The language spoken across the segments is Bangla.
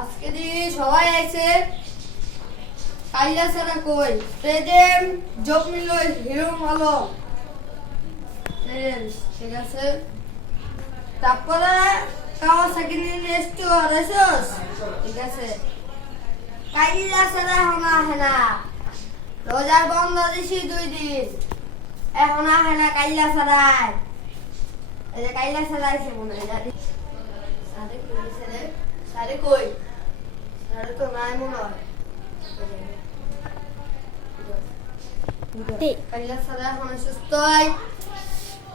আজকে দি সবাই আইছে কাইলা সারা কই প্রেজেন্ট জব নিল হিরো ভালো ঠিক আছে তারপরে কাওয়াসাকি নিয়ে নেক্সট আরেছস ঠিক আছে কাইলা সারা হনা হেনা রোজার বন্ধ দিছি 2 দিন এখন হেনা কাইলা সারা এই যে কাইলা সারা আইছে মনে হয় সারে কই সারে কই সারে তো নাই মনে হয় কাইলা সারা এখন সুস্থ হয়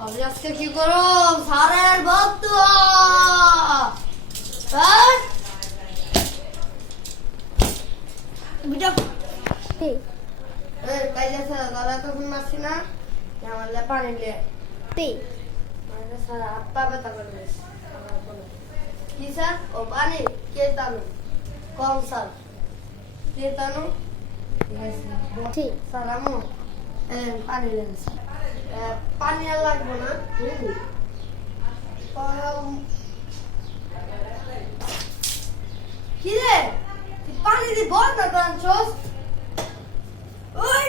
আমি আজকে কি করো সারের ভক্ত বিটা এই কাইলা সারা দাদা তো ফোন মারছি না আমার লে পানি লে তে মানে সারা আপা ব্যথা করবে কি স্যার ও পানি কে তানো কম স্যার কে তানো ঠিক স্যার আমো পানি লেন পানি আর লাগবে না কি রে পানি দি বল না কাঞ্চস ওই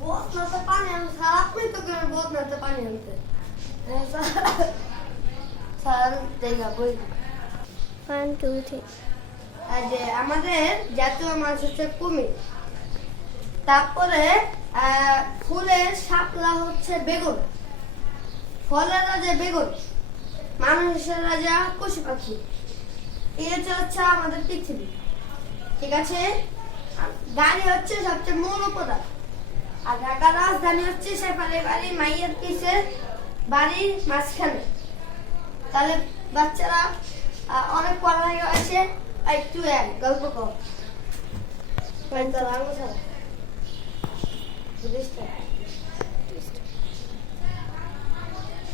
बहुत ना तो पानी हम साथ में तो कर बहुत ना तो पानी हमसे ऐसा सारा देगा बोल 1 2 3 আজে আমাদের জাতীয় মাছ হচ্ছে কুমির তারপরে ফুলের শাপলা হচ্ছে বেগুন ফলের রাজা বেগুন মানুষের রাজা পশু পাখি এই হচ্ছে আমাদের পৃথিবী ঠিক আছে গাড়ি হচ্ছে সবচেয়ে মূল উপাদান আর ঢাকা রাজধানী হচ্ছে সেপারে বাড়ি মাইয়ের পিছে বাড়ির মাঝখানে তাহলে বাচ্চারা অনেক পড়ালেখা আছে একটু গল্প কর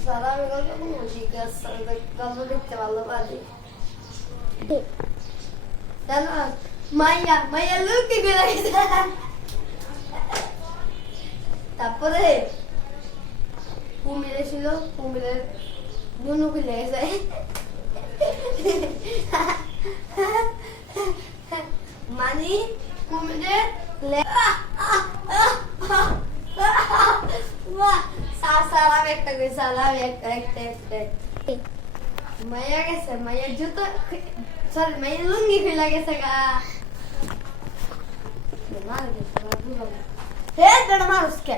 সারা আমি গল্প গল্প দেখতে ভালো পারি জানো মাইয়া মাইয়া লুকি গেলে তারপরে কুমির ছিল কুমিরের দুনু খুলে গেছে মানে কুমিরের সালাম একটা করে সালাম একটা মাইয়া গেছে মাইয়া জুতো সরি মাইয়া লুঙ্গি খুলে গেছে গা মার গেছে হে তোর মানুষকে